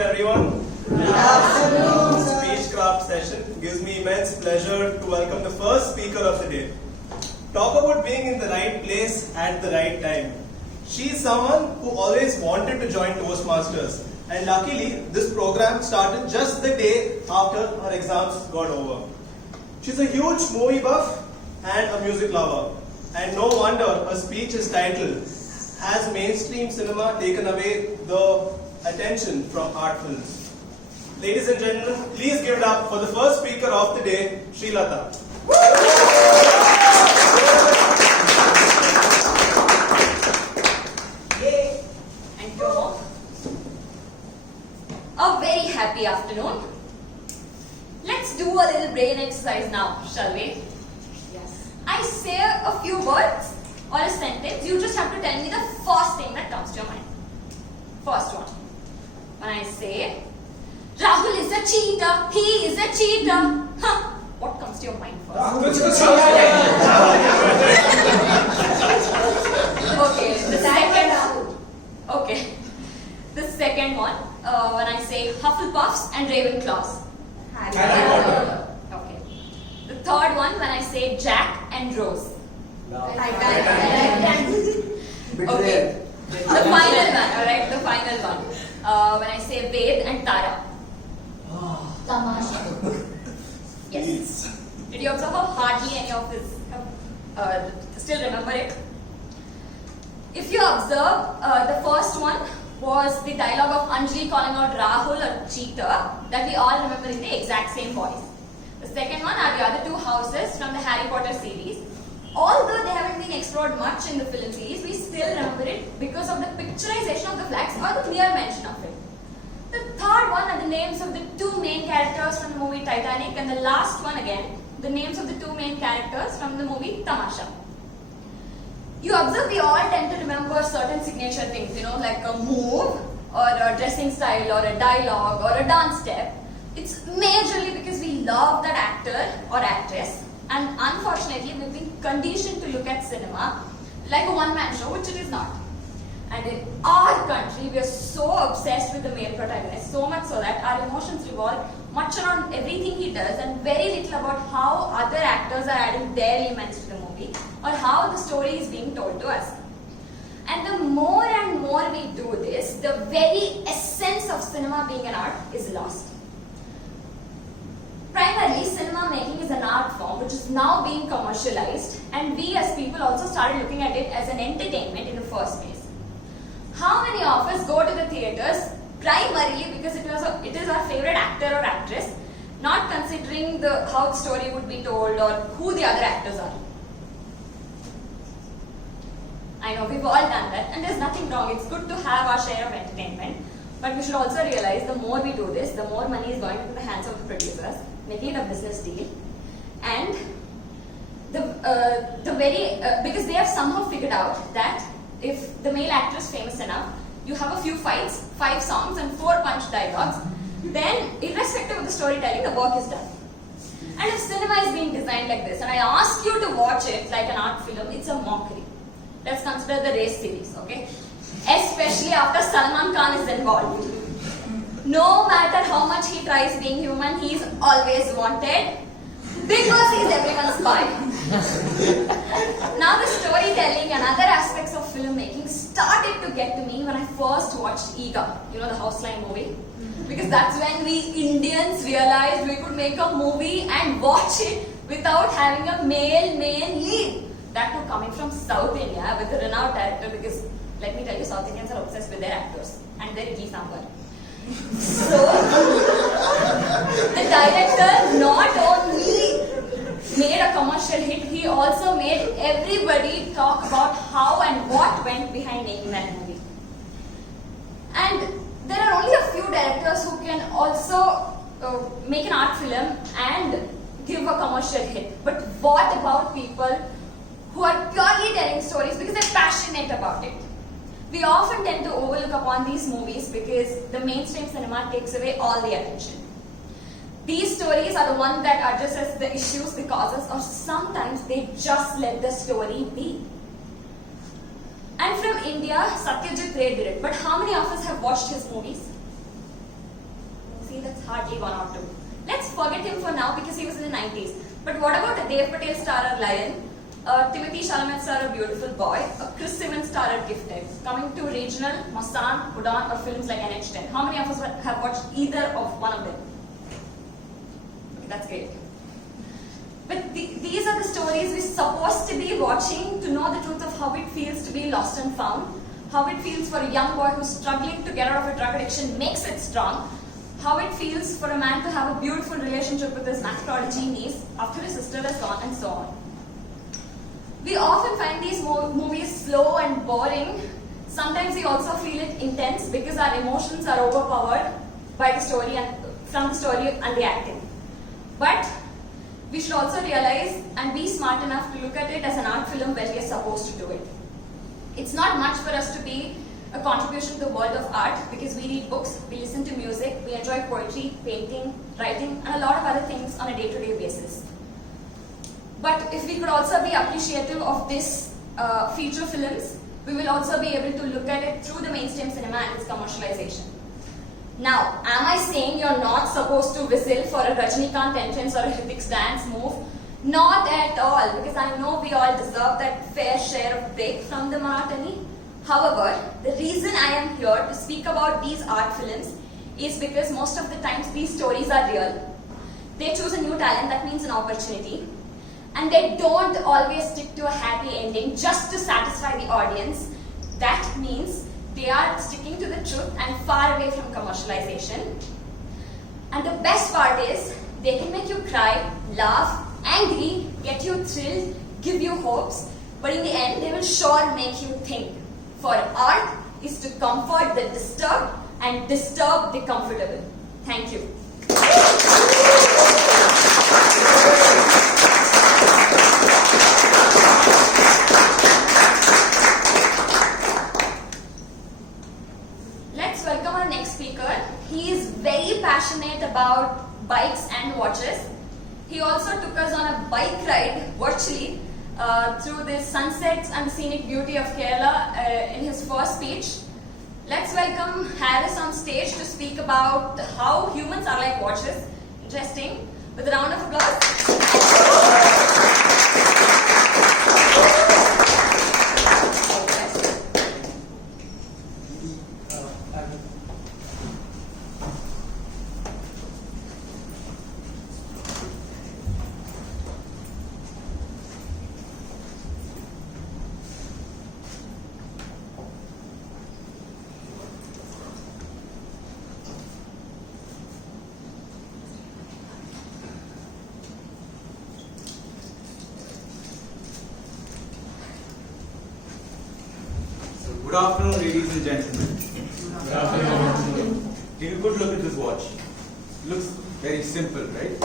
everyone. Good afternoon. Speechcraft session gives me immense pleasure to welcome the first speaker of the day. Talk about being in the right place at the right time. She is someone who always wanted to join Toastmasters, and luckily this program started just the day after her exams got over. She's a huge movie buff and a music lover, and no wonder her speech is titled "Has Mainstream Cinema Taken Away the Attention from Art Films?" Ladies and gentlemen, please give it up for the first speaker of the day, Srilata. Yay! And two more. A very happy afternoon. Let's do a little brain exercise now, shall we? Yes. I say a few words or a sentence. You just have to tell me the first thing that comes to your mind. First one. When I say, Rahul is a cheater, he is a cheater. Huh. What comes to your mind first? Okay, the second. Okay, the second one. When I say Hufflepuffs and Ravenclaws. Harry Potter. Okay. The third one when I say Jack and Rose. Okay. The final one, alright, the final one. When I say Ved and Tara. Tamasha. Yes. Did you observe how hardly any of this still remember it? If you observe, the first one was the dialogue of Anjali calling out Rahul a cheater that we all remember in the exact same voice. The second one are the other two houses from the Harry Potter series. Although they haven't been explored much in the film series, we still remember it because of the picturization of the flags or the clear mention of it. The third one are the names of the two main characters from the movie Titanic, and the last one again, the names of the two main characters from the movie Tamasha. You observe we all tend to remember certain signature things, like a move or a dressing style or a dialogue or a dance step. It's majorly because we love that actor or actress, and unfortunately we've been conditioned to look at cinema like a one-man show, which it is not. And in our country, we are so obsessed with the male protagonist, so much so that our emotions revolve much around everything he does and very little about how other actors are adding their elements to the movie or how the story is being told to us. And the more and more we do this, the very essence of cinema being an art is lost. Primarily, cinema making is an art form which is now being commercialized, and we as people also started looking at it as an entertainment in the first place. How many of us go to the theatres primarily because it is our favorite actor or actress, not considering how the story would be told or who the other actors are? I know we've all done that, and there's nothing wrong. It's good to have our share of entertainment, but we should also realize the more we do this, the more money is going into the hands of the producers, making it a business deal, and because they have somehow figured out that if the male actor is famous enough, you have a few fights, 5 songs and 4 punch dialogues, then irrespective of the storytelling, the work is done. And if cinema is being designed like this, and I ask you to watch it like an art film, it's a mockery. Let's consider the Race series, okay? Especially after Salman Khan is involved. No matter how much he tries being human, he is always wanted because he is everyone's spy. Now the storytelling and other aspects of filmmaking started to get to me when I first watched Ega, the Houseline movie. Because that's when we Indians realized we could make a movie and watch it without having a male main lead. That too coming from South India with a renowned director, because let me tell you, South Indians are obsessed with their actors and their idli sambar. So, the director not only made a commercial hit, he also made everybody talk about how and what went behind making that movie. And there are only a few directors who can also make an art film and give a commercial hit. But what about people who are purely telling stories because they're passionate about it? We often tend to overlook upon these movies because the mainstream cinema takes away all the attention. These stories are the ones that addresses the issues, the causes, or sometimes they just let the story be. And from India, Satyajit Ray did it. But how many of us have watched his movies? feel that's hardly one or two. Let's forget him for now because he was in the 90s. But what about a Dev Patel starrer Lion, a Timothy Chalamet starrer Beautiful Boy, a Chris Simmons starrer Gifted, coming to regional, Masan, Udaan, or films like NH10? How many of us have watched either of one of them? Okay, that's great. But these are the stories we're supposed to be watching to know the truth of how it feels to be lost and found, how it feels for a young boy who's struggling to get out of a drug addiction makes it strong, how it feels for a man to have a beautiful relationship with his math prodigy niece after his sister is gone, and so on. We often find these movies slow and boring. Sometimes we also feel it intense because our emotions are overpowered by the story and from the story and the acting. But we should also realize and be smart enough to look at it as an art film where we are supposed to do it. It's not much for us to be a contribution to the world of art because we read books, we listen to music, we enjoy poetry, painting, writing, and a lot of other things on a day-to-day basis. But if we could also be appreciative of this feature films, we will also be able to look at it through the mainstream cinema and its commercialization. Now, am I saying you're not supposed to whistle for a Rajinikanth entrance or a Hrithik's dance move? Not at all, because I know we all deserve that fair share of break from the monotony. However, the reason I am here to speak about these art films is because most of the times these stories are real. They choose a new talent, that means an opportunity. And they don't always stick to a happy ending just to satisfy the audience. That means they are sticking to the truth and far away from commercialization. And the best part is, they can make you cry, laugh, angry, get you thrilled, give you hopes, but in the end, they will sure make you think. For art is to comfort the disturbed and disturb the comfortable. Thank you. Let's welcome our next speaker. He is very passionate about bikes and watches. He also took us on a bike ride virtually through the sunsets and the scenic beauty of Kerala in his first speech. Let's welcome Harris on stage to speak about how humans are like watches. Interesting. With a round of applause. Good afternoon, ladies and gentlemen. Good afternoon. Take a good look at this watch. Looks very simple, right?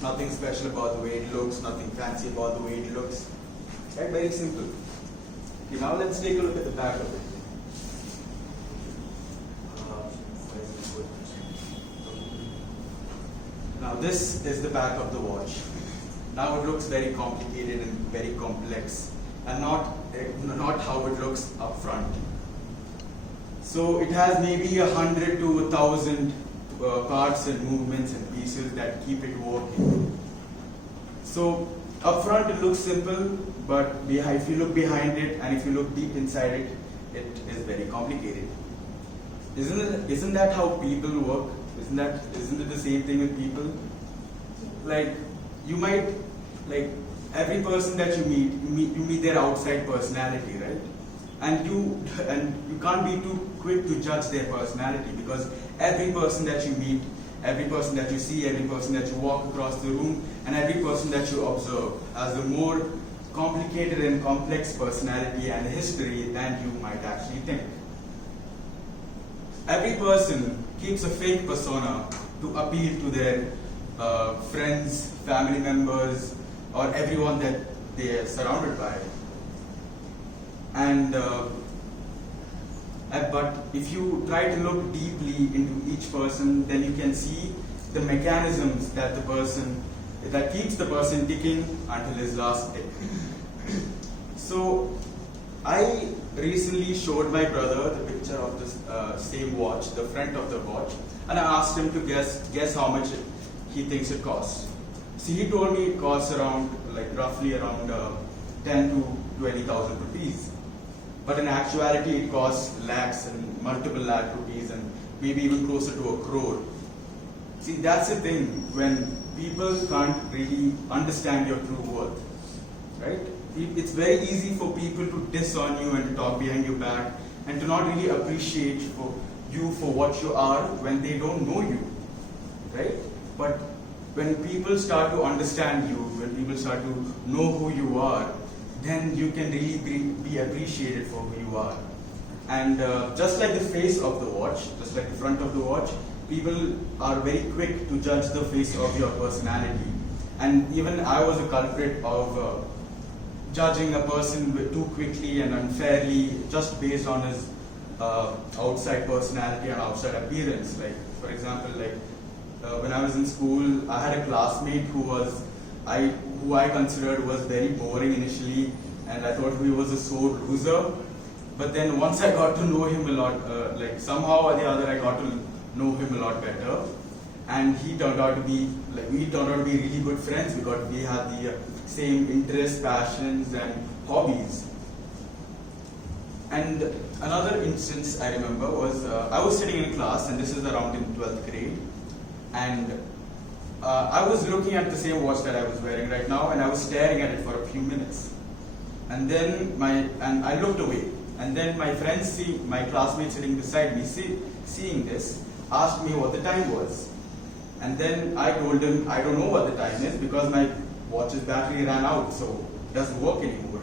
Nothing special about the way it looks, nothing fancy about the way it looks. Right? Very simple. Okay, now let's take a look at the back of it. Now this is the back of the watch. Now it looks very complicated and very complex, and not how it looks up front. So it has maybe 100 to 1,000 parts and movements and pieces that keep it working. So up front it looks simple, but if you look behind it and if you look deep inside it, it is very complicated. Isn't that how people work? Isn't it the same thing with people? Like, you might, like, every person that you meet their outside personality, right? And you can't be too quick to judge their personality, because every person that you meet, every person that you see, every person that you walk across the room, and every person that you observe has a more complicated and complex personality and history than you might actually think. Every person keeps a fake persona to appeal to their friends, family members, or everyone that they are surrounded by. And but if you try to look deeply into each person, then you can see the mechanisms that keeps the person ticking until his last tick. So I recently showed my brother the picture of this same watch, the front of the watch, and I asked him to guess how much he thinks it costs. See, he told me it costs around, like roughly around 10 to 20,000 rupees. But in actuality, it costs lakhs and multiple lakh rupees and maybe even closer to a crore. See, that's the thing when people can't really understand your true worth, right? It's very easy for people to diss on you and to talk behind your back and to not really appreciate you for what you are when they don't know you, right? But when people start to understand you, when people start to know who you are, then you can really be appreciated for who you are. And just like the face of the watch, just like the front of the watch, people are very quick to judge the face of your personality. And even I was a culprit of judging a person too quickly and unfairly just based on his outside personality and outside appearance. Like, for example, when I was in school, I had a classmate who I considered was very boring initially, and I thought he was a sore loser. But then once I got to know him a lot, like somehow or the other, I got to know him a lot better, and he turned out to be we turned out to be really good friends because we had the same interests, passions, and hobbies. And another instance I remember was I was sitting in class, and this is around in 12th grade, and I was looking at the same watch that I was wearing right now, and I was staring at it for a few minutes. And then I looked away, and then my friends, my classmate sitting beside me, seeing this, asked me what the time was. And then I told him I don't know what the time is because my watch's battery ran out, so it doesn't work anymore.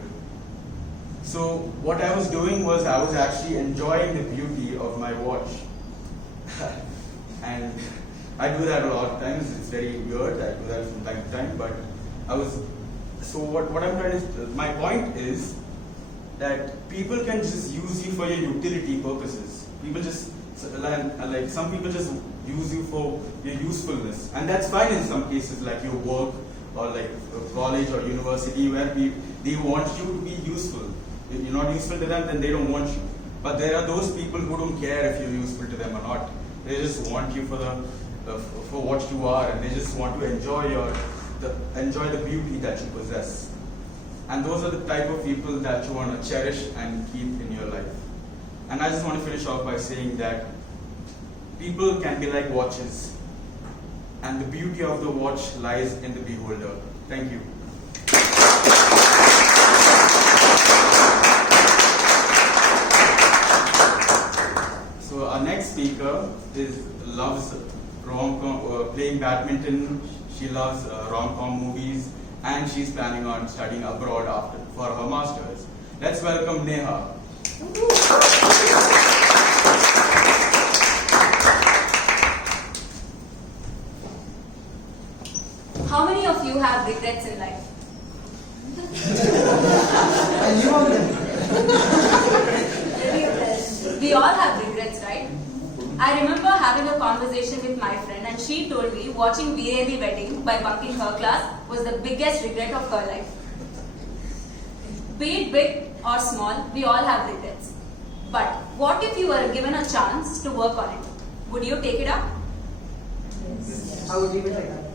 So what I was doing was I was actually enjoying the beauty of my watch. And I do that a lot of times. It's very weird. I do that from time to time. But what I'm trying to, my point is that people can just use you for your utility purposes. People just, like some people just use you for your usefulness. And that's fine in some cases, like your work or like college or university, where they want you to be useful. If you're not useful to them, then they don't want you. But there are those people who don't care if you're useful to them or not. They just want you for what you are, and they just want to enjoy the beauty that you possess. And those are the type of people that you want to cherish and keep in your life. And I just want to finish off by saying that people can be like watches, and the beauty of the watch lies in the beholder. Thank you. So our next speaker loves rom-com, playing badminton. She loves rom-com movies, and she's planning on studying abroad for her masters. Let's welcome Neha. How many of you have regrets in life? We all have regrets, right? I remember having a conversation with my friend, and she told me watching BAB Wedding by bunking her class was the biggest regret of her life. Be it big or small, we all have regrets. But what if you were given a chance to work on it? Would you take it up? Yes. I would leave it like that.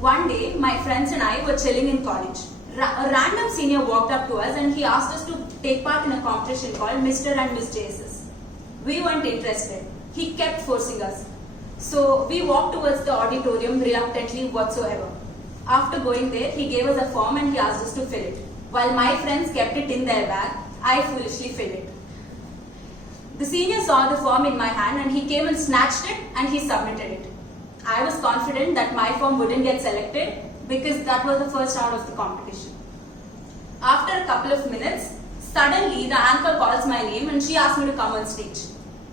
One day, my friends and I were chilling in college. A random senior walked up to us and he asked us to take part in a competition called Mr. and Miss JSS. We weren't interested. He kept forcing us. So we walked towards the auditorium reluctantly whatsoever. After going there, he gave us a form and he asked us to fill it. While my friends kept it in their bag, I foolishly filled it. The senior saw the form in my hand and he came and snatched it and he submitted it. I was confident that my form wouldn't get selected because that was the first round of the competition. After a couple of minutes, suddenly the anchor calls my name and she asked me to come on stage.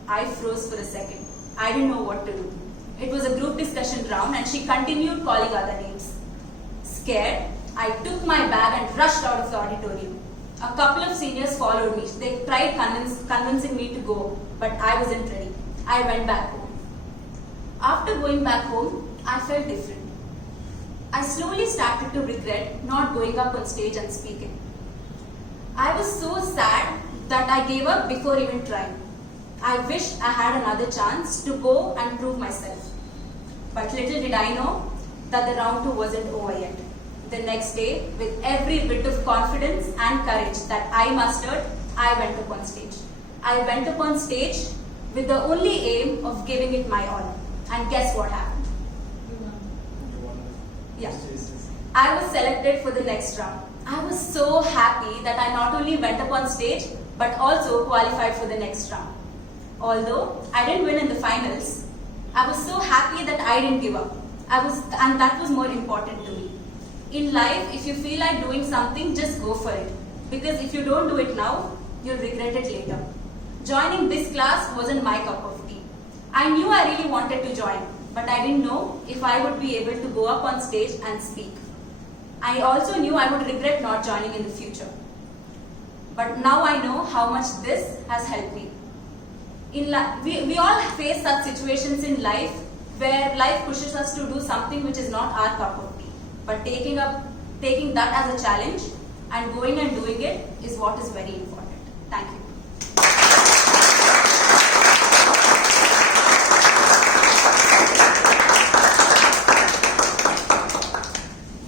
I froze for a second. I didn't know what to do. It was a group discussion round and she continued calling other names. Scared, I took my bag and rushed out of the auditorium. A couple of seniors followed me. They tried convincing me to go, but I wasn't ready. I went back home. After going back home, I felt different. I slowly started to regret not going up on stage and speaking. I was so sad that I gave up before even trying. I wished I had another chance to go and prove myself. But little did I know that the round 2 wasn't over yet. The next day, with every bit of confidence and courage that I mustered, I went up on stage. I went up on stage with the only aim of giving it my all. And guess what happened? Yeah. I was selected for the next round. I was so happy that I not only went up on stage, but also qualified for the next round. Although I didn't win in the finals, I was so happy that I didn't give up. And that was more important to me. In life, if you feel like doing something, just go for it. Because if you don't do it now, you'll regret it later. Joining this class wasn't my cup of tea. I knew I really wanted to join, but I didn't know if I would be able to go up on stage and speak. I also knew I would regret not joining in the future. But now I know how much this has helped me. We all face such situations in life where life pushes us to do something which is not our cup of tea. But taking that as a challenge and going and doing it is what is very important. Thank you.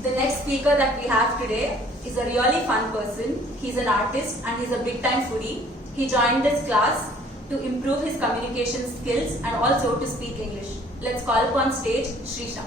The next speaker that we have today is a really fun person. He's an artist and he's a big time foodie. He joined this class to improve his communication skills and also to speak English. Let's call upon stage Shrisha.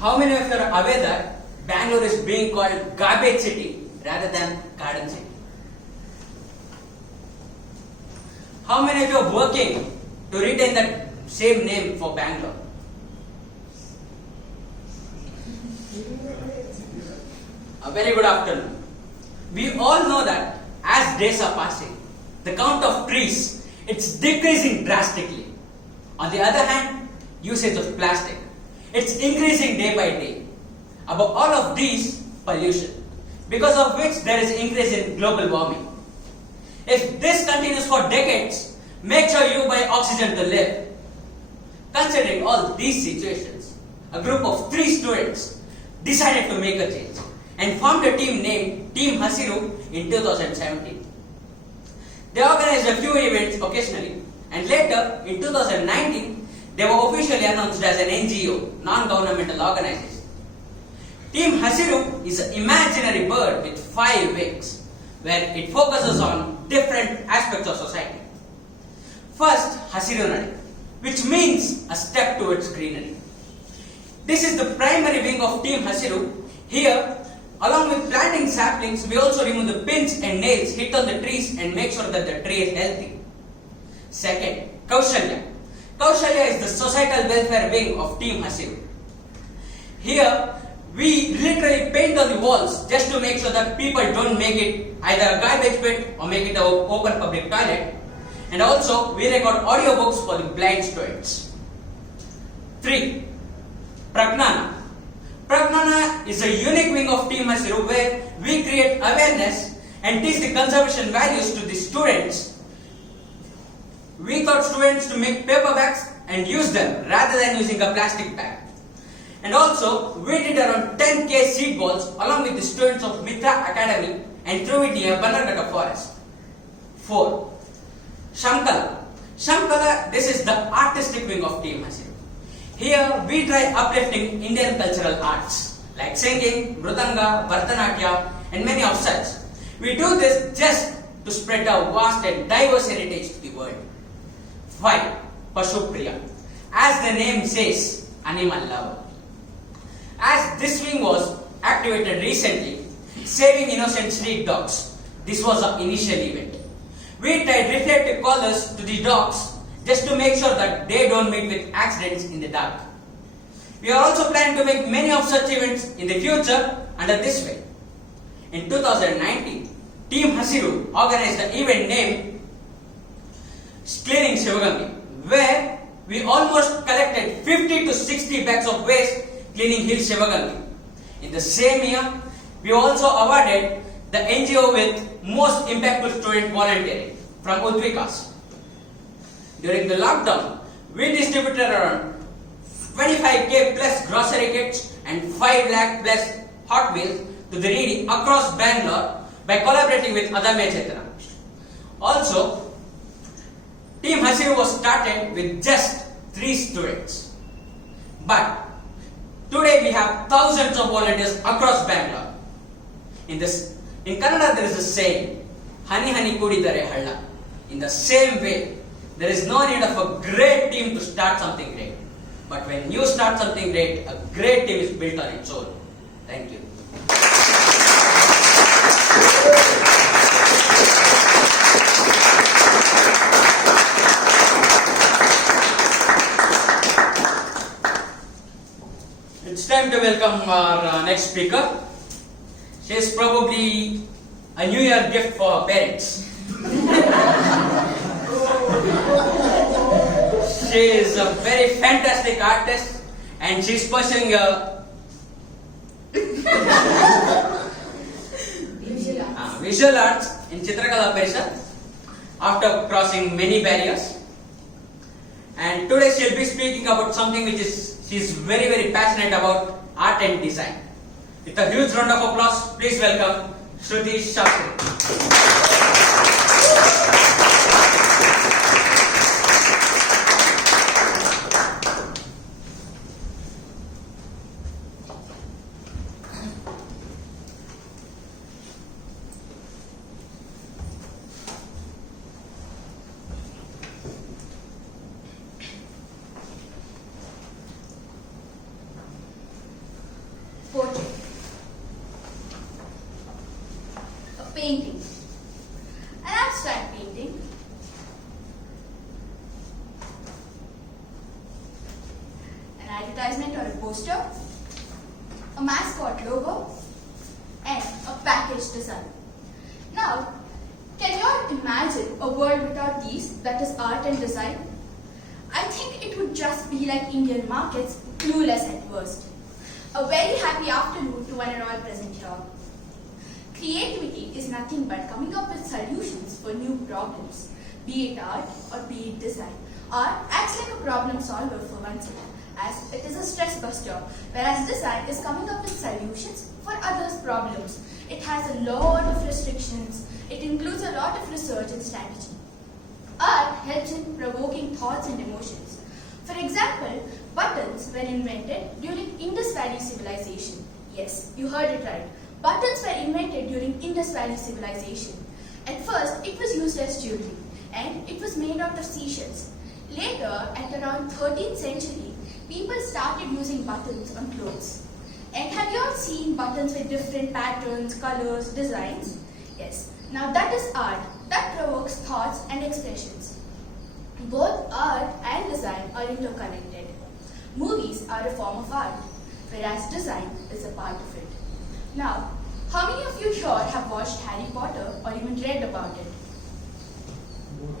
How many of you are aware that Bangalore is being called Garbage City rather than Garden City? How many of you are working to retain that same name for Bangalore? A very good afternoon. We all know that as days are passing, the count of trees, it's decreasing drastically. On the other hand, usage of plastic, it's increasing day by day. Above all of these, pollution, because of which there is increase in global warming. If this continues for decades, make sure you buy oxygen to live. Considering all these situations, a group of 3 students decided to make a change and formed a team named Team Hasiru in 2017. They organized a few events occasionally, and later in 2019, they were officially announced as an NGO, non-governmental organization. Team Hasiru is an imaginary bird with 5 wings, where it focuses on different aspects of society. First, Hasiru Nadi, which means a step towards greenery. This is the primary wing of Team Hasiru. Here, along with planting saplings, we also remove the pins and nails hit on the trees and make sure that the tree is healthy. Second, Kaushalya. Kaushalya is the societal welfare wing of Team Hasiru. Here, we literally paint on the walls just to make sure that people don't make it either a garbage pit or make it an open public toilet. And also, we record audiobooks for the blind students. 3. Pragnana. Pragnana is a unique wing of Team Hasiru where we create awareness and teach the conservation values to the students. We taught students to make paper bags and use them rather than using a plastic bag. And also, we did around 10k seed balls along with the students of Mitra Academy and threw it near Bannerghatta forest. 4. Shamkala. Shamkala, this is the artistic wing of Team Hasiru. Here we try uplifting Indian cultural arts like singing, mridanga, Bharatanatyam and many of such. We do this just to spread our vast and diverse heritage to the world. 5. Pashupriya. As the name says, animal lover. As this wing was activated recently, saving innocent street dogs, this was the initial event. We tied reflective collars to the dogs just to make sure that they don't meet with accidents in the dark. We are also planning to make many of such events in the future under this way. In 2019, Team Hasiru organized the event named Cleaning Sivagangi, where we almost collected 50 to 60 bags of waste cleaning Hill Sivagangi. In the same year, we also awarded the NGO with most impactful student volunteering from Udvikas. During the lockdown, we distributed around 25k plus grocery kits and 5 lakh plus Hot Wheels to the needy across Bangalore by collaborating with Adamya Chetana. Also, Team Hasiru was started with just 3 students. But today we have thousands of volunteers across Bangalore. In Kannada there is a saying, Hani Hani Kudidare Halla. In the same way, there is no need of a great team to start something great. But when you start something great, a great team is built on its own. Thank you. It's time to welcome our next speaker. She is probably a New Year gift for her parents. She is a very fantastic artist and she is pursuing visual arts in Chitrakala Parishad after crossing many barriers. And today she will be speaking about something which she is very passionate about, art and design. With a huge round of applause, please welcome Shruti Shastri. Portrait. A painting. An abstract painting. An advertisement or a poster. A mascot logo. And a package design. Now, can you all imagine a world without these, that is art and design? I think it would just be like Indian markets, clueless at worst. A very happy afternoon to one and all present here. Creativity is nothing but coming up with solutions for new problems, be it art or be it design. Art acts like a problem solver for oneself, as it is a stress buster, whereas design is coming up with solutions for others' problems. It has a lot of restrictions. It includes a lot of research and strategy. Art helps in provoking thoughts and emotions. For example, buttons were invented during Indus Valley civilization. Yes, you heard it right. Buttons were invented during Indus Valley civilization. At first, it was used as jewelry, and it was made out of seashells. Later, at around 13th century, people started using buttons on clothes. And have you all seen buttons with different patterns, colors, designs? Yes. Now that is art. That provokes thoughts and expressions. Both art and design are interconnected. Movies are a form of art, whereas design is a part of it. Now, how many of you here have watched Harry Potter or even read about it?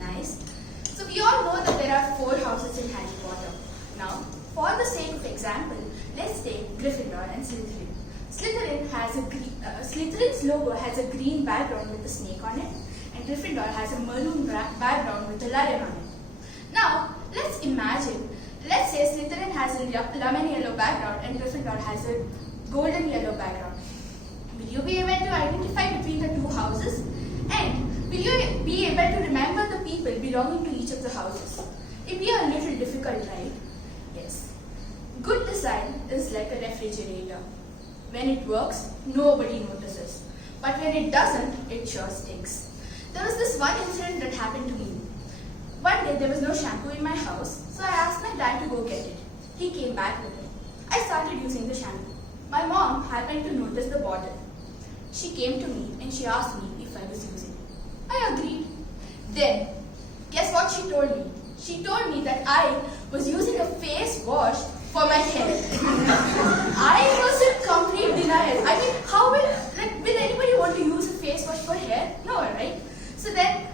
Nice. So we all know that there are 4 houses in Harry Potter. Now, for the sake of example, let's take Gryffindor and Slytherin. Slytherin's logo has a green background with a snake on it, and Gryffindor has a maroon background with a lion on it. Now, let's say Slytherin has a lemon yellow background and Gryffindor has a golden yellow background. Will you be able to identify between the two houses? And will you be able to remember the people belonging to each of the houses? It'd be a little difficult, right? Yes. Good design is like a refrigerator. When it works, nobody notices. But when it doesn't, it sure stinks. There was this one incident that happened to me. One day there was no shampoo in my house, so I asked my dad to go get it. He came back with it. I started using the shampoo. My mom happened to notice the bottle. She came to me and she asked me if I was using it. I agreed. Then, guess what she told me? She told me that I was using a face wash for my hair. I was in complete denial. I mean, how will anybody want to use a face wash for hair? No, right? So then,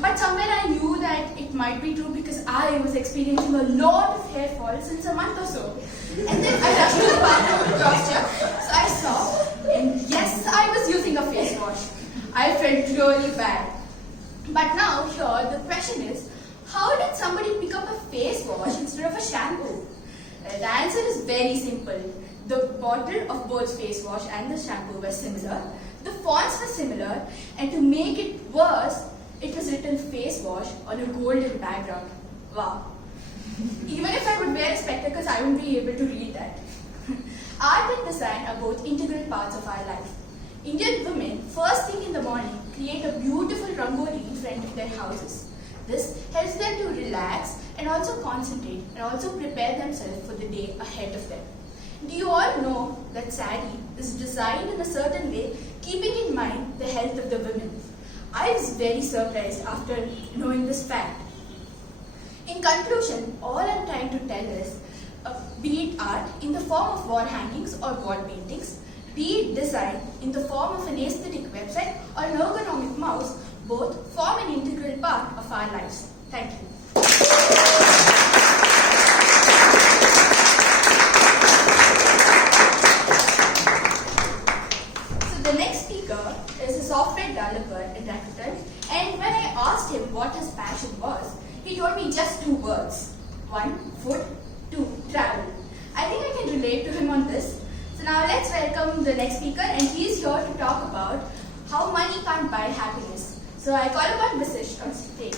but somewhere I knew that it might be true because I was experiencing a lot of hair fall since a month or so. And then I rushed to the bathroom to cross-check. So I saw, and yes, I was using a face wash. I felt really bad. But now here the question is, how did somebody pick up a face wash instead of a shampoo? The answer is very simple. The bottle of both face wash and the shampoo were similar. The fonts were similar, and to make it worse, it was written face wash on a golden background. Wow. Even if I would wear spectacles, I wouldn't be able to read that. Art and design are both integral parts of our life. Indian women, first thing in the morning, create a beautiful rangoli in front of their houses. This helps them to relax and also concentrate and also prepare themselves for the day ahead of them. Do you all know that sari is designed in a certain way, keeping in mind the health of the women? I was very surprised after knowing this fact. In conclusion, all I'm trying to tell is, be it art in the form of wall hangings or wall paintings, be it design in the form of an aesthetic website or an ergonomic mouse, both form an integral part of our lives. Thank you. So the next speaker is a software developer in Rakuten, and when I asked him what his passion was, he told me just two words. One, food, two, travel. I think I can relate to him on this. So now let's welcome the next speaker, and he's here to talk about how money can't buy happiness. So I call upon Visish on stage.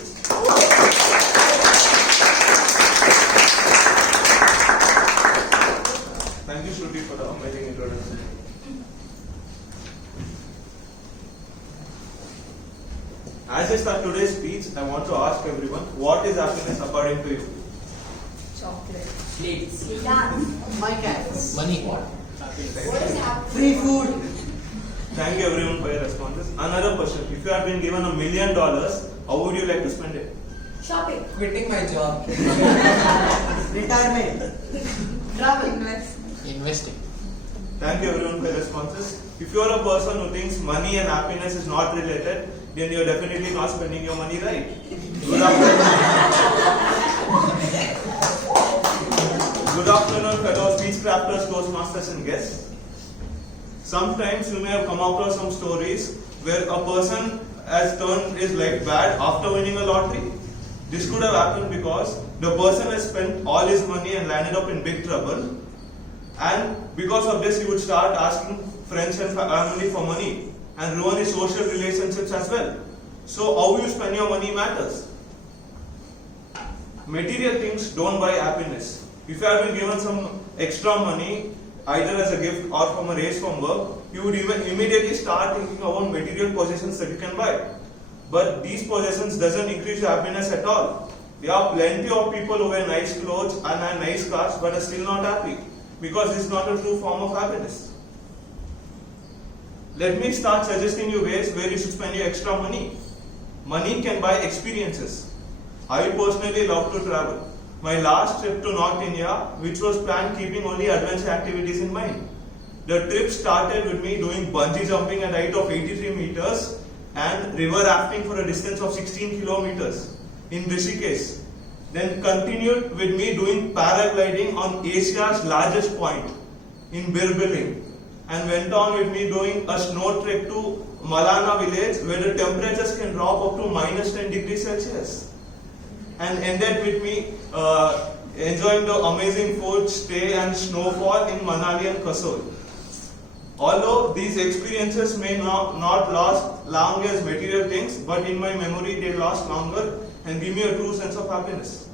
Thank you, Shruti, for the amazing introduction. As I start today's speech, I want to ask everyone, what is happiness according to you? Chocolate. Please. My cats. Money. What? Free food. Thank you everyone for your responses. Another question, if you had been given $1 million, how would you like to spend it? Shopping. Quitting my job. Retirement. Travel. Investing. Thank you everyone for your responses. If you are a person who thinks money and happiness is not related, then you are definitely not spending your money right. Good afternoon. Good afternoon, fellow speech crafters, toastmasters and guests. Sometimes you may have come across some stories where a person has turned his life bad after winning a lottery. This could have happened because the person has spent all his money and landed up in big trouble. And because of this, he would start asking friends and family for money and ruin his social relationships as well. So how you spend your money matters. Material things don't buy happiness. If you have been given some extra money, either as a gift or from a raise from work, you would even immediately start thinking about material possessions that you can buy. But these possessions doesn't increase your happiness at all. There are plenty of people who wear nice clothes and have nice cars but are still not happy because this is not a true form of happiness. Let me start suggesting you ways where you should spend your extra money. Money can buy experiences. I personally love to travel. My last trip to North India, which was planned keeping only adventure activities in mind. The trip started with me doing bungee jumping at a height of 83 meters and river rafting for a distance of 16 kilometers in Rishikesh. Then continued with me doing paragliding on Asia's largest point in Birbiling, and went on with me doing a snow trek to Malana village where the temperatures can drop up to minus 10 degrees Celsius. And ended with me enjoying the amazing food, stay and snowfall in Manali and Kasol. Although these experiences may not last long as material things, but in my memory they last longer and give me a true sense of happiness.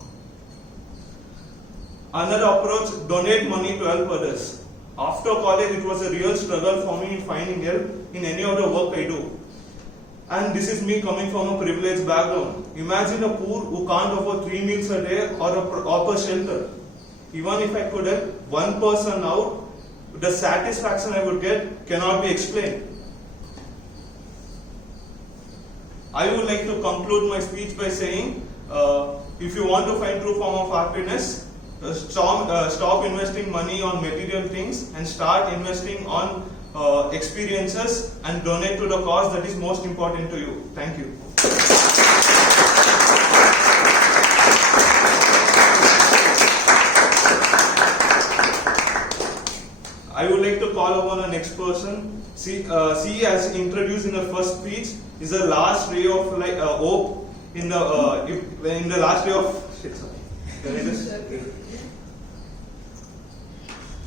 Another approach, donate money to help others. After college, it was a real struggle for me in finding help in any of the work I do. And this is me coming from a privileged background. Imagine a poor who can't afford 3 meals a day or a proper shelter. Even if I could help one person out, the satisfaction I would get cannot be explained. I would like to conclude my speech by saying, if you want to find true form of happiness, stop investing money on material things and start investing on experiences and donate to the cause that is most important to you. Thank you. I would like to call upon the next person. See, as introduced in the first speech, is the last ray of hope in the last ray of. Shit, sorry. Can I just?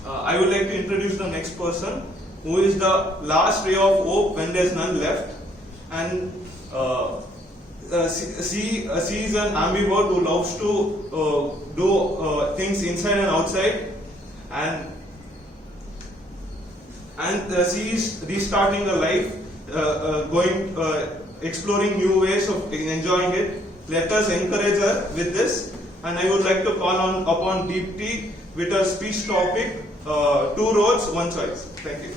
I would like to introduce the next person, who is the last ray of hope when there's none left, and she is an ambivert who loves to do things inside and outside, and she is restarting her life, exploring new ways of enjoying it. Let us encourage her with this, and I would like to call upon Deepti with her speech topic, 2 roads, 1 choice. Thank you.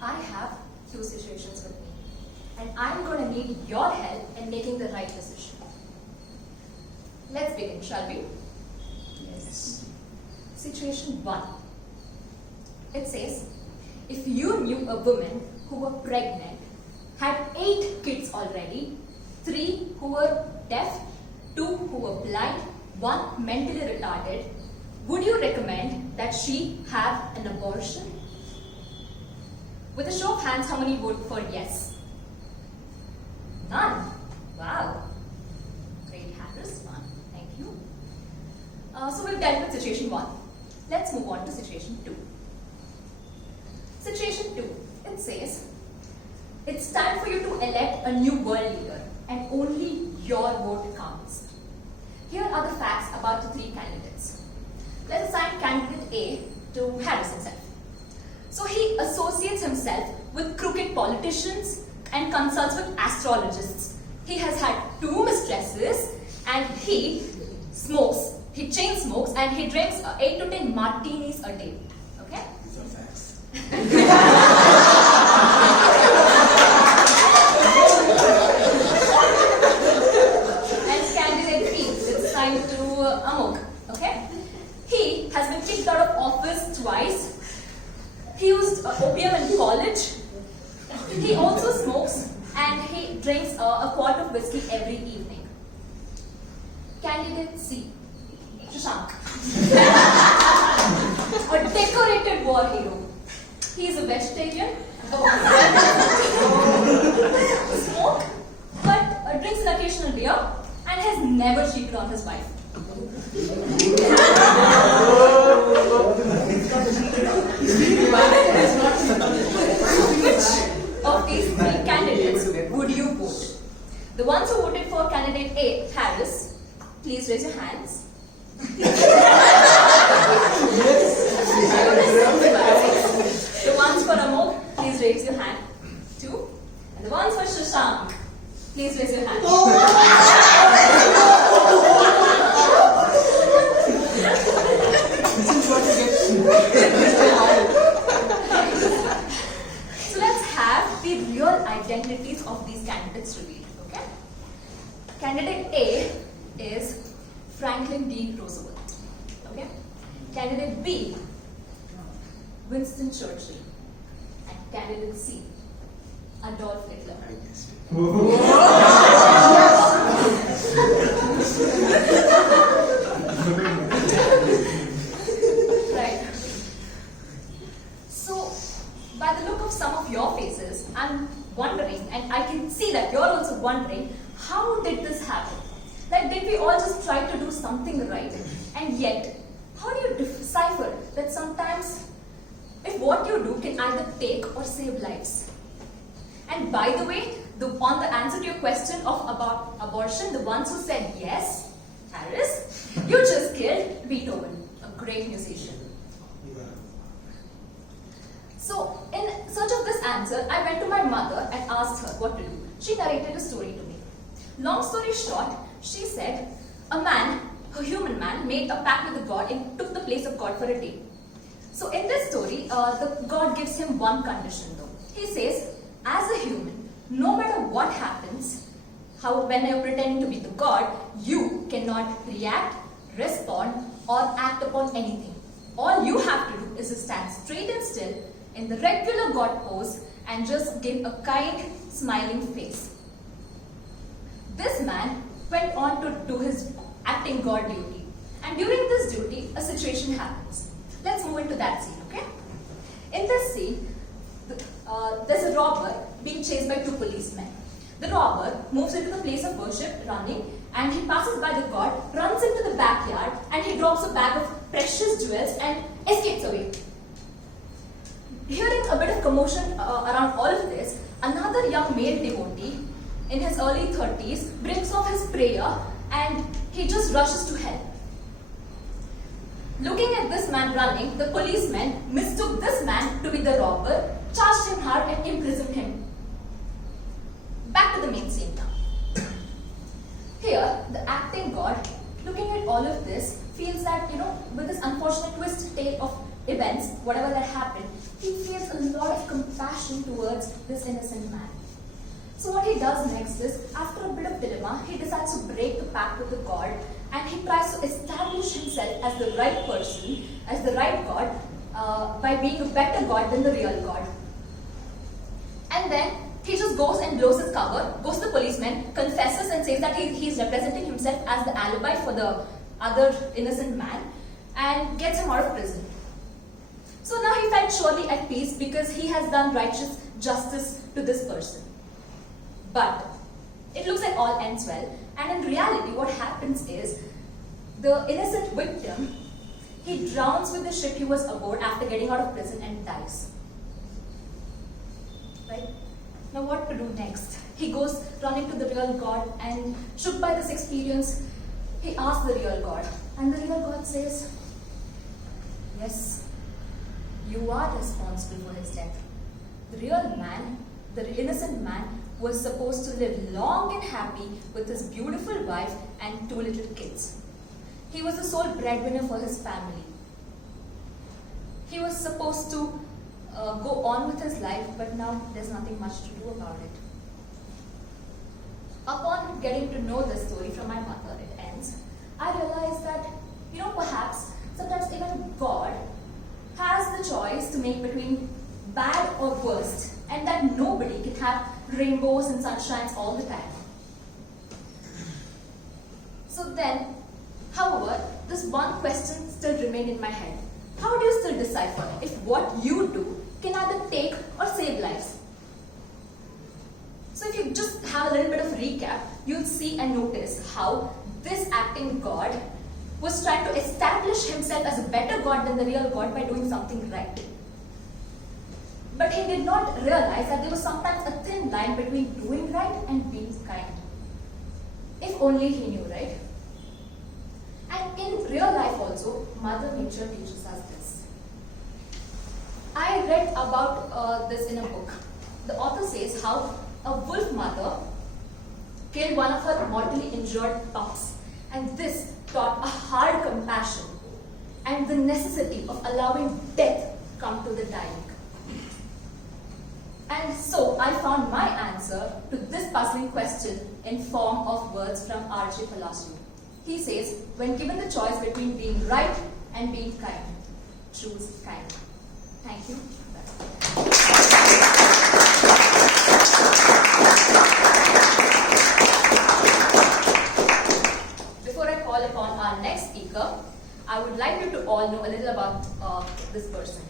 I have 2 situations with me, and I'm going to need your help in making the right decision. Let's begin, shall we? Yes. Situation 1. It says, if you knew a woman who was pregnant, had 8 kids already, 3 who were deaf, 2 who were blind, 1 mentally retarded, would you recommend that she have an abortion? With a show of hands, how many vote for yes? None. Wow. Great, Harris. None. Thank you. So we've dealt with situation 1. Let's move on to situation 2. Situation 2. It says, it's time for you to elect a new world leader, and only your vote counts. Here are the facts about the 3 candidates. Let's assign candidate A to Harris himself. So he associates himself with crooked politicians and consults with astrologists. He has had 2 mistresses, and he smokes. He chain smokes, and he drinks 8 to 10 martinis a day. Okay? These are facts. And candidate B, it's assigned to Amok. Okay? He has been kicked out of office twice. He used opium in college. He also smokes, and he drinks a quart of whiskey every evening. Candidate C, Shashank. A decorated war hero. He is a vegetarian, smoke, but drinks an occasional beer, and has never cheated on his wife. Which of these 3 candidates would you vote? The ones who voted for candidate A, Harris, please raise your hands. The ones for Amok, please raise your hand. 2. And the ones for Shashank, please raise your hand. So let's have the real identities of these candidates revealed, okay? Candidate A is Franklin D. Roosevelt, okay? Candidate B, Winston Churchill. And candidate C, Adolf Hitler. we all just try to do something right, and yet, how do you decipher that sometimes if what you do can either take or save lives? And by the way, on the answer to your question about abortion, the ones who said yes, Harris, you just killed Beethoven, a great musician. So, in search of this answer, I went to my mother and asked her what to do. She narrated a story to me. Long story short, she said, a human man, made a pact with the god and took the place of God for a day. So in this story, the god gives him one condition though. He says, as a human, no matter what happens, when you're pretending to be the god, you cannot react, respond, or act upon anything. All you have to do is to stand straight and still in the regular god pose and just give a kind, smiling face. This man went on to do his acting god duty. And during this duty, a situation happens. Let's move into that scene, okay? In this scene, there's a robber being chased by two policemen. The robber moves into the place of worship, running, and he passes by the god, runs into the backyard, and he drops a bag of precious jewels and escapes away. Hearing a bit of commotion around all of this, another young male devotee in his early 30s breaks off his prayer and he just rushes to help. Looking at this man running, the policemen mistook this man to be the robber, charged him hard and imprisoned him. Back to the main scene now. Here, the acting god, looking at all of this, feels that, with this unfortunate twist tale of events, whatever that happened, he feels a lot of compassion towards this innocent man. So what he does next is, after a bit of dilemma, he decides to break the pact with the god and he tries to establish himself as the right person, as the right god, by being a better god than the real god. And then he just goes and blows his cover, goes to the policeman, confesses and says that he's representing himself as the alibi for the other innocent man and gets him out of prison. So now he felt surely at peace because he has done righteous justice to this person. But it looks like all ends well, and in reality what happens is the innocent victim, he drowns with the ship he was aboard after getting out of prison and dies. Right? Now what to do next? He goes running to the real god and shook by this experience, he asks the real god, and the real god says, yes, you are responsible for his death. The real man, the innocent man, was supposed to live long and happy with his beautiful wife and two little kids. He was the sole breadwinner for his family. He was supposed to go on with his life, but now there's nothing much to do about it. Upon getting to know this story from my mother, it ends, I realized that, perhaps sometimes even God has the choice to make between bad or worst, and that nobody can have rainbows and sunshines all the time. So then, however, this one question still remained in my head. How do you still decipher if what you do can either take or save lives? So if you just have a little bit of recap, you'll see and notice how this acting god was trying to establish himself as a better god than the real god by doing something right. But he did not realize that there was sometimes a thin line between doing right and being kind. If only he knew, right? And in real life also, Mother Nature teaches us this. I read about this in a book. The author says how a wolf mother killed one of her mortally injured pups, and this taught a hard compassion and the necessity of allowing death come to the dying. And so I found my answer to this puzzling question in form of words from R.J. Palacio. He says, when given the choice between being right and being kind, choose kind. Thank you. Before I call upon our next speaker, I would like you to all know a little about this person.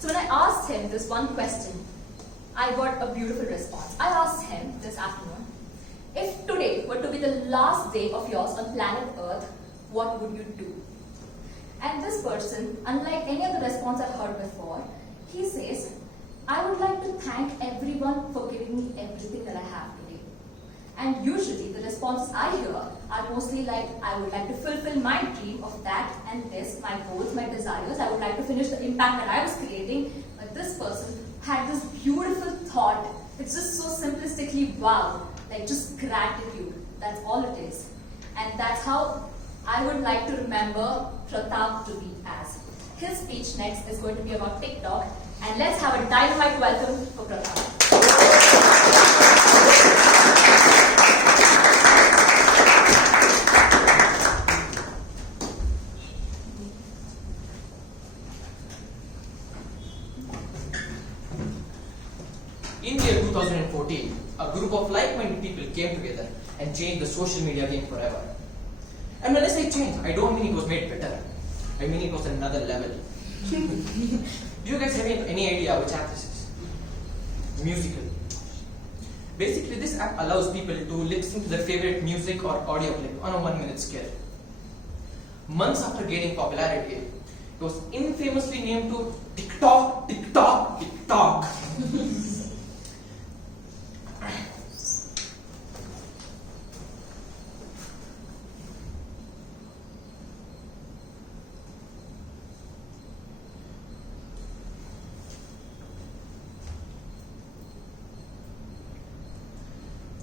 So when I asked him this one question, I got a beautiful response. I asked him this afternoon, If today were to be the last day of yours on planet Earth, what would you do? And this person, unlike any other response I've heard before, he says, I would like to thank everyone for giving me everything that I have today. And usually the responses I hear are mostly like, I would like to fulfill my dream of that and this, my goals, my desires. I would like to finish the impact that I was creating. But this person had this beautiful thought. It's just so simplistically wow, like just gratitude. That's all it is. And that's how I would like to remember Pratap to be as. His speech next is going to be about TikTok. And let's have a dynamite welcome for Pratap. In year 2014, a group of like-minded people came together and changed the social media game forever. And when I say change, I don't mean it was made better. I mean it was another level. Do you guys have any idea which app this is? Musical. Basically, this app allows people to lip sync to their favorite music or audio clip on a 1-minute scale. Months after gaining popularity, it was infamously named to TikTok, TikTok, TikTok.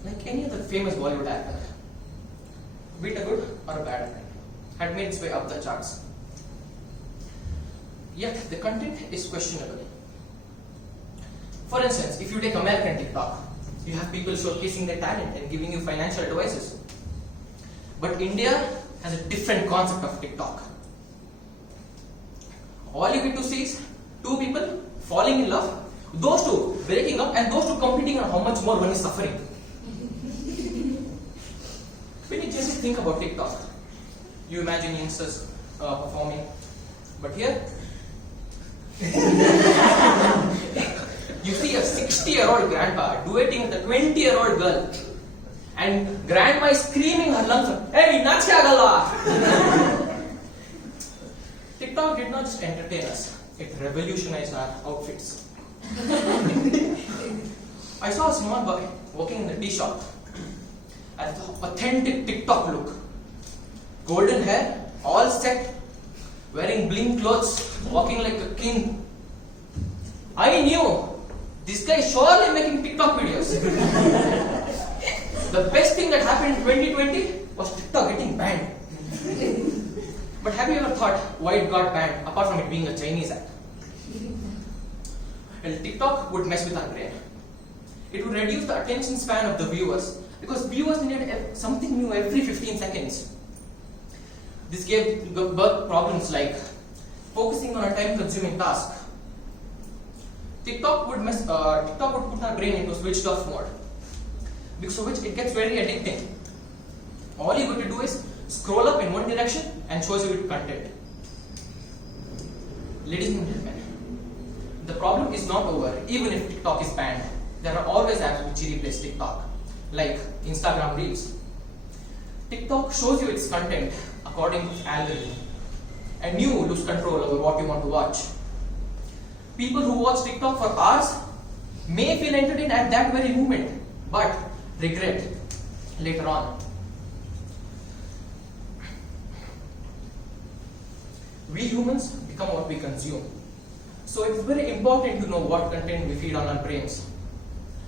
Like any other famous Bollywood actor, be it a good or a bad friend, had made its way up the charts. Yet the content is questionable. For instance, if you take American TikTok, you have people showcasing their talent and giving you financial advices. But India has a different concept of TikTok. All you get to see is two people falling in love, those two breaking up, and those two competing on how much more one is suffering. When you just think about TikTok, you imagine youngsters performing, but here you see a 60-year-old grandpa duetting with a 20-year-old girl, and grandma is screaming her lungs out, "Hey, nachyagala!" TikTok did not just entertain us; it revolutionized our outfits. I saw a small boy working in the tea shop. At the authentic TikTok look. Golden hair, all set, wearing bling clothes, walking like a king. I knew this guy is surely making TikTok videos. The best thing that happened in 2020 was TikTok getting banned. But have you ever thought why it got banned apart from it being a Chinese app? Well, TikTok would mess with our brain. It would reduce the attention span of the viewers, because viewers needed something new every 15 seconds. This gave birth problems like focusing on a time-consuming task. TikTok would put our brain into switched off mode, because of which it gets very addicting. All you got to do is scroll up in one direction and shows you content. Ladies and gentlemen, the problem is not over even if TikTok is banned. There are always apps which replace TikTok, like Instagram Reels. TikTok shows you its content according to its algorithm, and you lose control over what you want to watch. People who watch TikTok for hours may feel entertained at that very moment, but regret later on. We humans become what we consume. So it's very important to know what content we feed on our brains,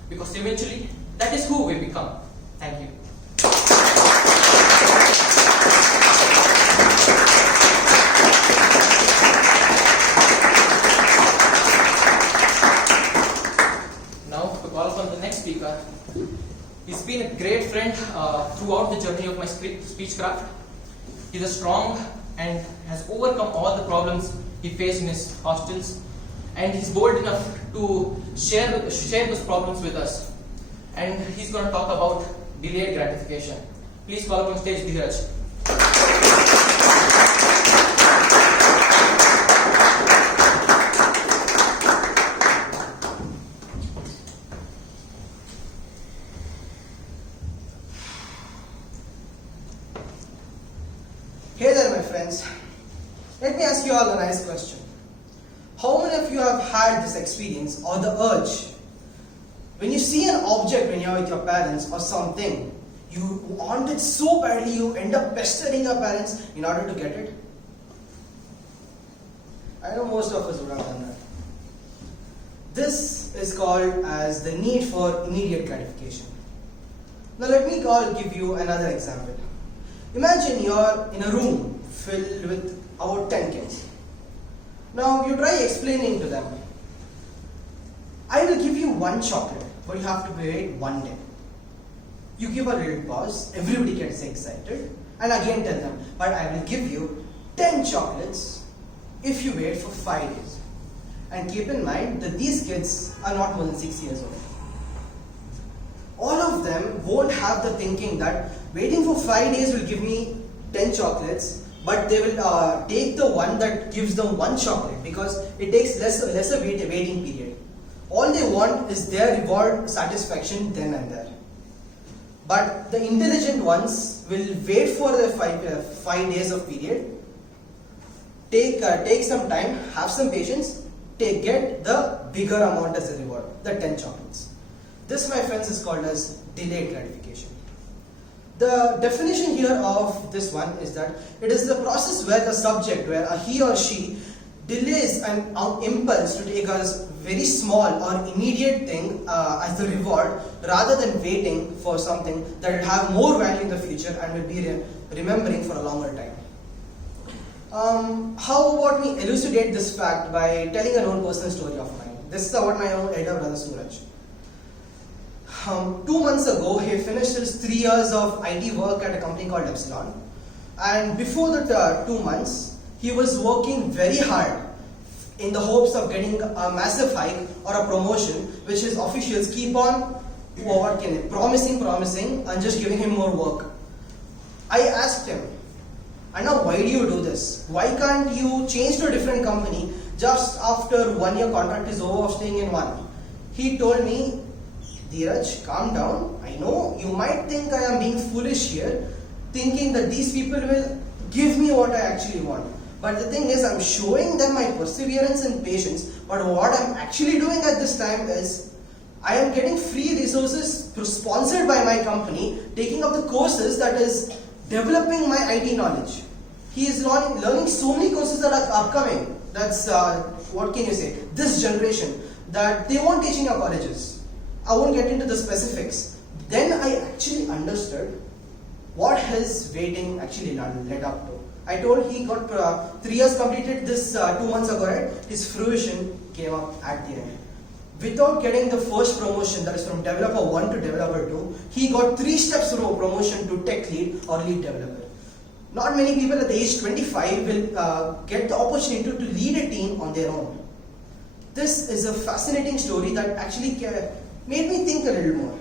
because eventually that is who we become. Thank you. Now to call upon the next speaker. He's been a great friend throughout the journey of my speech craft. He's a strong and has overcome all the problems he faced in his hostels, and he's bold enough to share those problems with us. And he's going to talk about delayed gratification. Please call up on stage Dheeraj. friends, let me ask you all a nice question. How many of you have had this experience or the urge? When you see an object when you're with your parents or something, you want it so badly, you end up pestering your parents in order to get it? I know most of us would have done that. This is called as the need for immediate gratification. Now let me give you another example. Imagine you're in a room filled with about 10 kids. Now you try explaining to them, I will give you one chocolate, but you have to wait 1 day. You give a little pause, everybody gets excited, and again tell them, but I will give you 10 chocolates if you wait for 5 days. And keep in mind that these kids are not more than 6 years old. All of them won't have the thinking that waiting for 5 days will give me 10 chocolates, but they will take the one that gives them 1 chocolate because it takes lesser waiting period. All they want is their reward satisfaction then and there. But the intelligent ones will wait for the 5 days of period, take some time, have some patience, get the bigger amount as a reward, the 10 chocolates. This, my friends, is called as delayed gratification. The definition here of this one is that it is the process where the subject, where he or she delays an impulse to take a very small or immediate thing as the reward rather than waiting for something that will have more value in the future and will be remembering for a longer time. How about me elucidate this fact by telling an own personal story of mine? This is about my own elder brother Suraj. 2 months ago, he finished his 3 years of IT work at a company called Epsilon. And before that 2 months, he was working very hard in the hopes of getting a massive hike or a promotion, which his officials keep on promising and just giving him more work. I asked him, Anna, why do you do this? Why can't you change to a different company just after 1 year contract is over of staying in one? He told me, Dheeraj, calm down. I know you might think I am being foolish here, thinking that these people will give me what I actually want. But the thing is, I'm showing them my perseverance and patience, but what I'm actually doing at this time is, I am getting free resources sponsored by my company, taking up the courses that is developing my IT knowledge. He is learning so many courses that are upcoming. That's, what can you say, this generation, that they won't teach in your colleges. I won't get into the specifics. Then I actually understood what his waiting actually led up to. I told he got 3 years completed this 2 months ago, right? His fruition came up at the end. Without getting the first promotion, that is from developer 1 to developer 2, he got 3 steps promotion to tech lead or lead developer. Not many people at the age 25 will get the opportunity to lead a team on their own. This is a fascinating story that actually made me think a little more.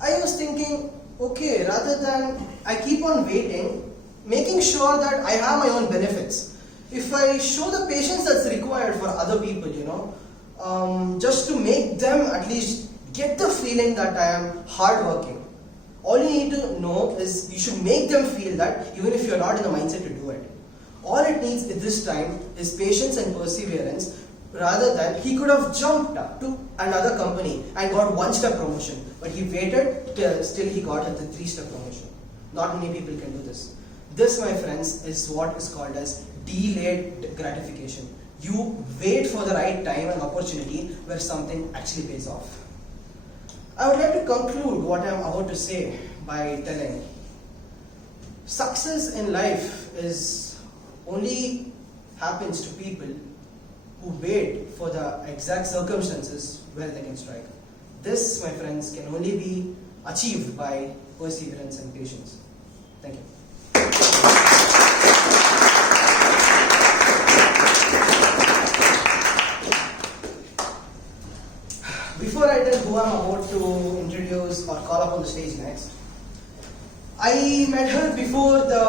I was thinking, okay, rather than I keep on waiting, making sure that I have my own benefits. If I show the patience that's required for other people, just to make them at least get the feeling that I am hardworking. All you need to know is you should make them feel that even if you're not in the mindset to do it. All it needs at this time is patience and perseverance, rather than he could have jumped up to another company and got 1-step promotion. But he waited till still he got the 3-step promotion. Not many people can do this. This, my friends, is what is called as delayed gratification. You wait for the right time and opportunity where something actually pays off. I would like to conclude what I am about to say by telling success in life is only happens to people who wait for the exact circumstances where they can strike. This, my friends, can only be achieved by perseverance and patience. Thank you. Before I tell who I'm about to introduce or call up on the stage next, I met her before the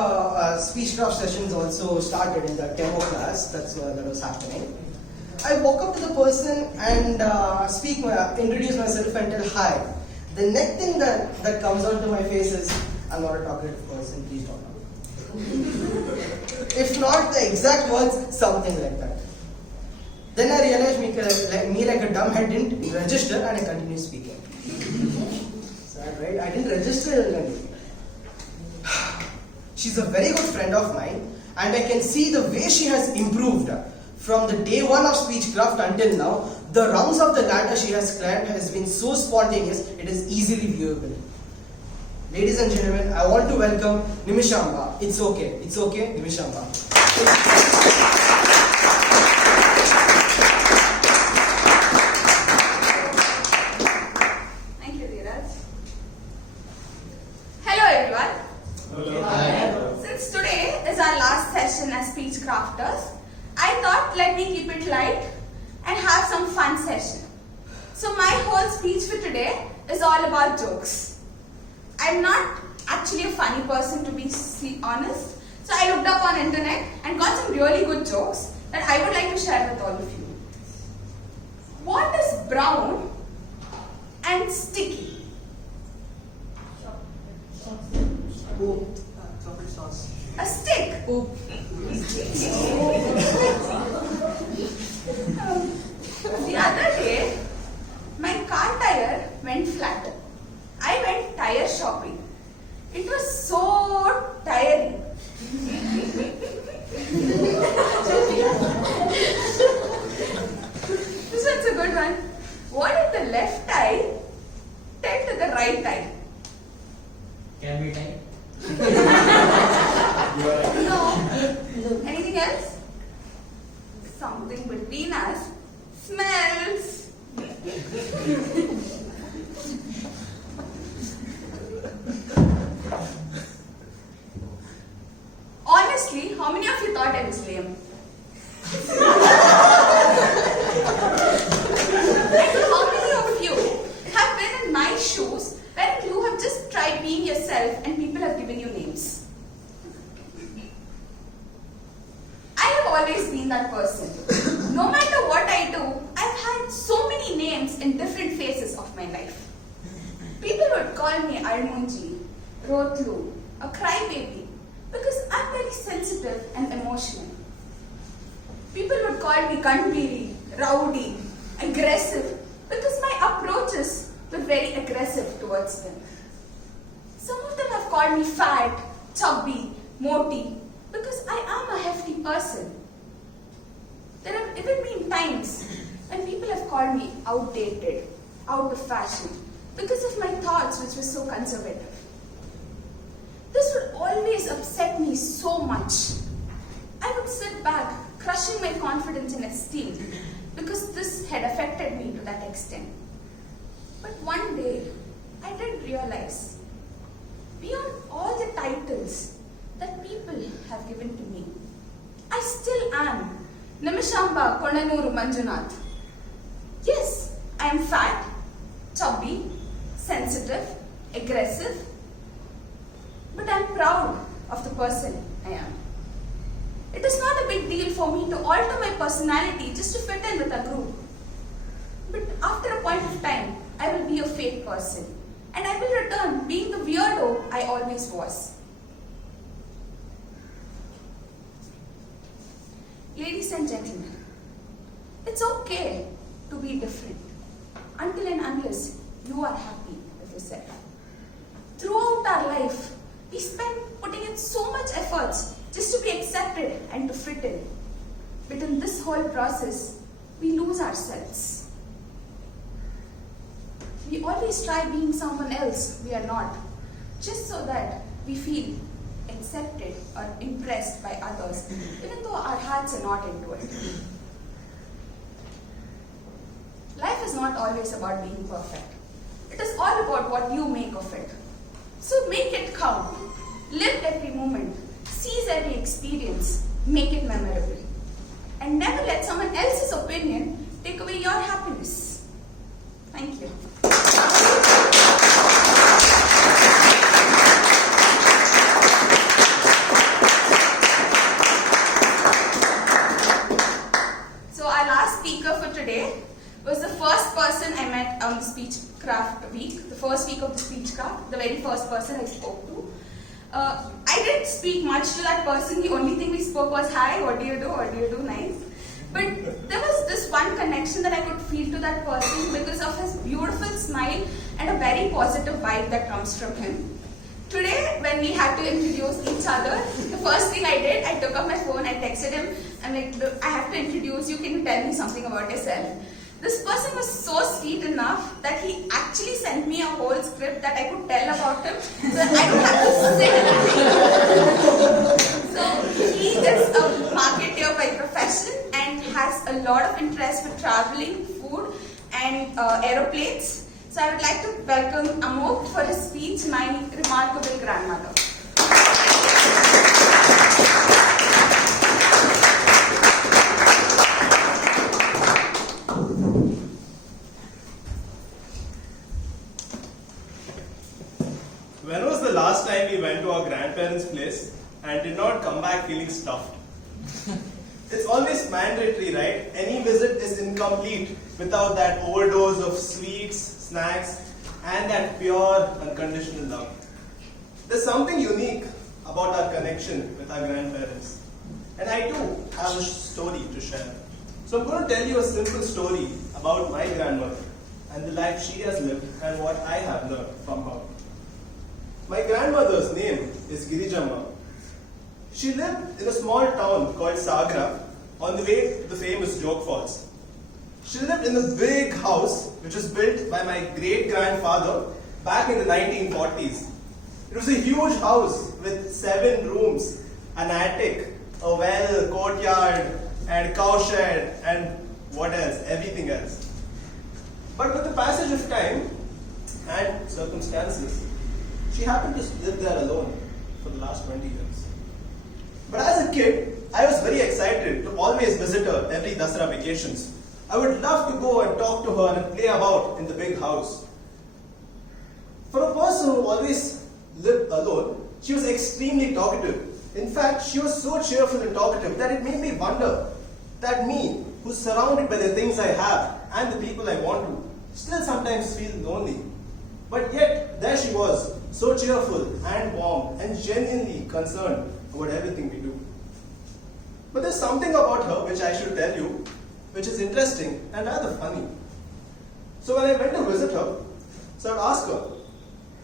speechcraft sessions also started in the demo class that was happening. I walk up to the person and introduce myself and tell hi. The next thing that comes onto my face is, I'm not a talkative person, please don't know. If not the exact words, something like that. Then I realized me like a dumb head didn't register and I continued speaking. Sad, right? I didn't register and continue. She's a very good friend of mine and I can see the way she has improved. From the day one of Speechcraft until now, the rungs of the ladder she has climbed has been so spontaneous, it is easily viewable. Ladies and gentlemen, I want to welcome Nimishamba. It's okay, Nimishamba. Thank you, Dheeraj. Hello, everyone. Since today is our last session as speech crafters, I thought let me keep it light and have some fun session. So my whole speech for today is all about jokes. I'm not actually a funny person, to be honest. So I looked up on internet and got some really good jokes that I would like to share with all of you. What is brown and sticky? A stick. The other day, my car tire went flat. I went tire shopping. It was so tiring. This one's a good one. What did the left eye tell to the right eye? Can we time? No. Anything else? Something between us smells. Honestly, how many of you thought I was lame? And how many of you have been in my shoes where you have just tried being yourself and people have given you names? I have always been that person. No matter what I do, I've had so many names in different phases of my life. People would call me Almunji, Rotlu, a crybaby, because I'm very sensitive and emotional. People would call me Kanbiri, rowdy, aggressive, because my approaches were very aggressive towards them. Some of them have called me fat, chubby, moti, because I am a hefty person. There have even been times when people have called me outdated, out of fashion, because of my thoughts which were so conservative. This would always upset me so much. I would sit back, crushing my confidence and esteem, because this had affected me to that extent. But one day, I did realize, beyond all the titles that people have given to me, I still am Nimishamba Konanuru Manjunath. Yes, I am fat, chubby, sensitive, aggressive, but I am proud of the person I am. It is not a big deal for me to alter my personality just to fit in with a group. But after a point of time, I will be a fake person, and I will return being the weirdo I always was. Ladies and gentlemen, it's okay to be different until and unless you are happy with yourself. Throughout our life, we spend putting in so much efforts just to be accepted and to fit in. But in this whole process, we lose ourselves. We always try being someone else we are not, just so that we feel accepted or impressed by others, even though our hearts are not into it. Life is not always about being perfect. It is all about what you make of it. So make it count. Live every moment. Seize every experience. Make it memorable. And never let someone else's opinion take away your happiness. Thank you. So our last speaker for today was the first person I met on the Speechcraft week, the first week of the Speechcraft, the very first person I spoke to. I didn't didn't speak much to that person. The only thing we spoke was, hi, what do you do? What do you do? Nice. But there was this one connection that I could feel to that person because of his beautiful smile and a very positive vibe that comes from him. Today, when we had to introduce each other, the first thing I did, I took up my phone, I texted him, I'm like, "Look, I have to introduce you, can you tell me something about yourself?" This person was so sweet enough that he actually sent me a whole script that I could tell about him, so that I don't have to sit. So he is a marketer by profession and has a lot of interest with traveling, food and aeroplanes. So I would like to welcome Amok for his speech, my remarkable grandmother. When was the last time we went to our grandparents' place and did not come back feeling stuffed? It's always mandatory, right? Any visit is incomplete without that overdose of sweets, snacks, and that pure, unconditional love. There's something unique about our connection with our grandparents. And I too have a story to share. So I'm going to tell you a simple story about my grandmother and the life she has lived and what I have learned from her. My grandmother's name is Girijamma. She lived in a small town called Sagra on the way to the famous Joke Falls. She lived in a big house which was built by my great-grandfather back in the 1940s. It was a huge house with 7 rooms, an attic, a well, courtyard, and cow shed, and what else, everything else. But with the passage of time and circumstances, she happened to live there alone for the last 20 years. But as a kid, I was very excited to always visit her every Dasara vacations. I would love to go and talk to her and play about in the big house. For a person who always lived alone, she was extremely talkative. In fact, she was so cheerful and talkative that it made me wonder that me, who's surrounded by the things I have and the people I want to, still sometimes feel lonely. But yet, there she was, so cheerful and warm and genuinely concerned about everything we do. But there's something about her which I should tell you, which is interesting and rather funny. So when I went to visit her, so I'd ask her.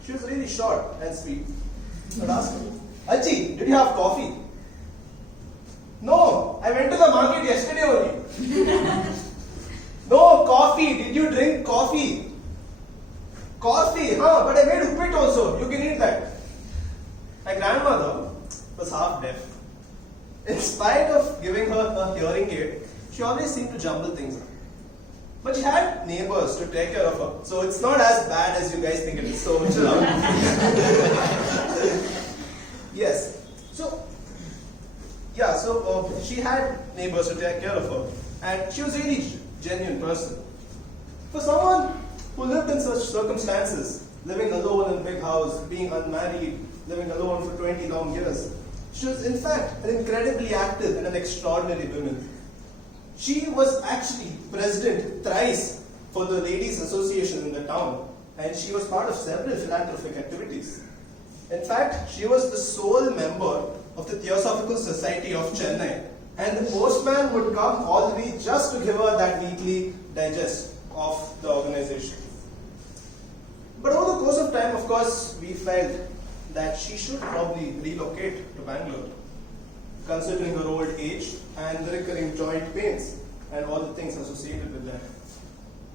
She was really short and sweet. I'd ask her, "Achi, did you have coffee?" "No, I went to the market yesterday only." "No, coffee. Did you drink coffee?" "Coffee, huh? But I made uppit also. You can eat that." My grandmother was half deaf. In spite of giving her a hearing aid, she always seemed to jumble things up. But she had neighbors to take care of her, so it's not as bad as you guys think it is. So chill out. Yes. So she had neighbors to take care of her, and she was a really genuine person. For someone who lived in such circumstances, living alone in a big house, being unmarried, living alone for 20 long years, she was in fact an incredibly active and an extraordinary woman. She was actually president thrice for the Ladies Association in the town, and she was part of several philanthropic activities. In fact, she was the sole member of the Theosophical Society of Chennai, and the postman would come all the way just to give her that weekly digest of the organization. But over the course of time, of course, we felt that she should probably relocate to Bangalore, considering her old age and the recurring joint pains and all the things associated with that.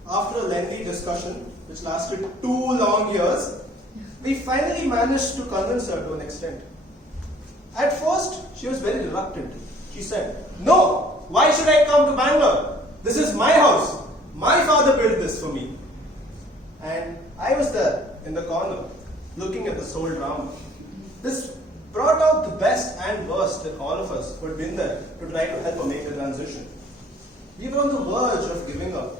After a lengthy discussion, which lasted 2 long years, we finally managed to convince her to an extent. At first, she was very reluctant. She said, "No, why should I come to Bangalore? This is my house. My father built this for me." And I was there in the corner, looking at this whole drama. This brought out the best and worst in all of us who had been there to try to help her make the transition. We were on the verge of giving up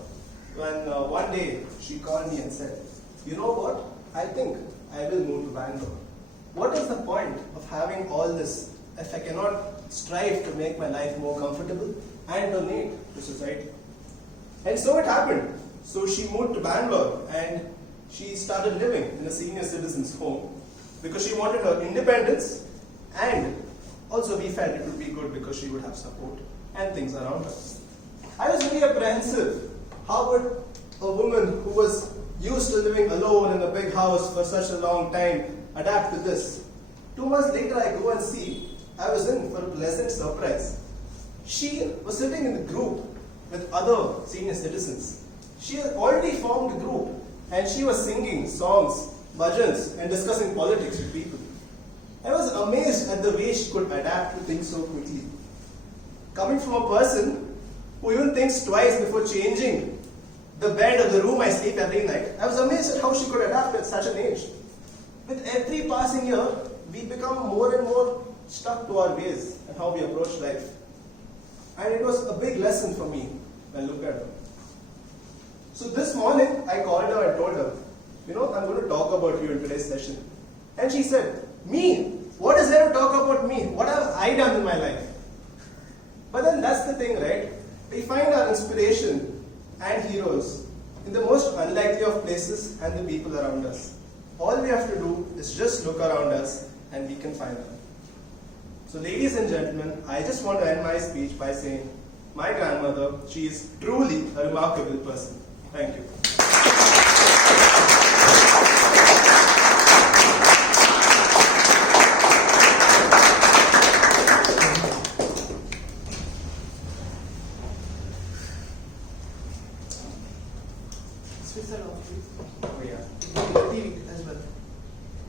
when one day she called me and said, "You know what? I think I will move to Bangalore. What is the point of having all this if I cannot strive to make my life more comfortable and donate to society?" And so it happened. So she moved to Bangalore and she started living in a senior citizen's home because she wanted her independence And also we felt it would be good because she would have support and things around her. I was very apprehensive. How would a woman who was used to living alone in a big house for such a long time adapt to this? 2 months later I go and see I was in for a pleasant surprise. She was sitting in the group with other senior citizens. She had already formed a group and she was singing songs, bhajans and discussing politics with people. I was amazed at the way she could adapt to things so quickly. Coming from a person who even thinks twice before changing the bed or the room I sleep every night, I was amazed at how she could adapt at such an age. With every passing year, we become more and more stuck to our ways and how we approach life. And it was a big lesson for me when I look at her. So this morning, I called her and told her, I'm going to talk about you in today's session. And she said, me? What is there to talk about me? What have I done in my life? But then that's the thing, right? We find our inspiration and heroes in the most unlikely of places and the people around us. All we have to do is just look around us and we can find them. So ladies and gentlemen, I just want to end my speech by saying, my grandmother, she is truly a remarkable person. Thank you.